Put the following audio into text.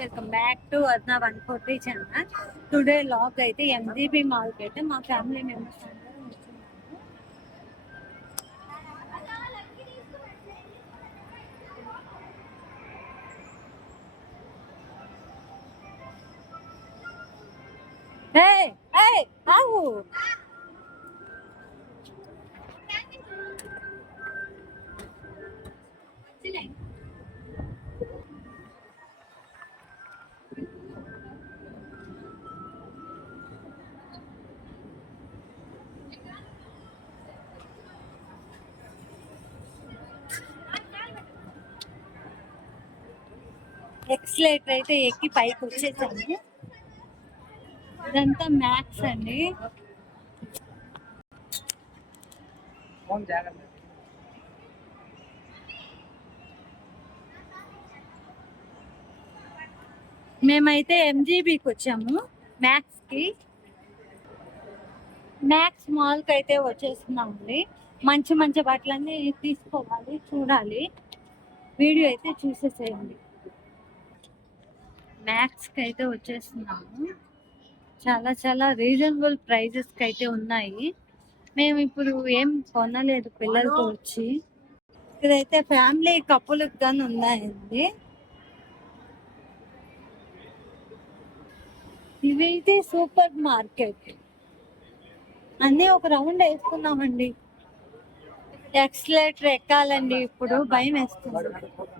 Welcome back to Arna 140 channel. Today log అయితే MGB మాల్కి అయితే మా ఫ్యామిలీ మెంబర్స్ అందరం వచ్చిన్నాము. ఆగు ఎక్స్లేటర్ అయితే ఎక్కి పైకి వచ్చేసాము. ఇదంతా మ్యాథ్స్ అండి. మేమైతే ఎంజీబీకి వచ్చాము మ్యాథ్స్ కి. మ్యాథ్స్ మాల్ కి అయితే వచ్చేస్తున్నామండి. మంచి మంచి బట్టలన్నీ తీసుకోవాలి, చూడాలి. వీడియో అయితే చూసేసేయండి. మ్యాథ్స్ కి అయితే వచ్చేస్తున్నాము. చాలా చాలా రీజనబుల్ ప్రైజెస్ కి అయితే ఉన్నాయి. మేము ఇప్పుడు ఏం కొనలేదు పిల్లలతో వచ్చి. ఇదైతే ఫ్యామిలీ కప్పులకు కానీ ఉన్నాయండి. ఇదైతే సూపర్ మార్కెట్. అన్నీ ఒక రౌండ్ వేసుకున్నామండి. ఎక్స్లేటర్ ఎక్కాలండి, ఇప్పుడు భయం వేస్తుంది.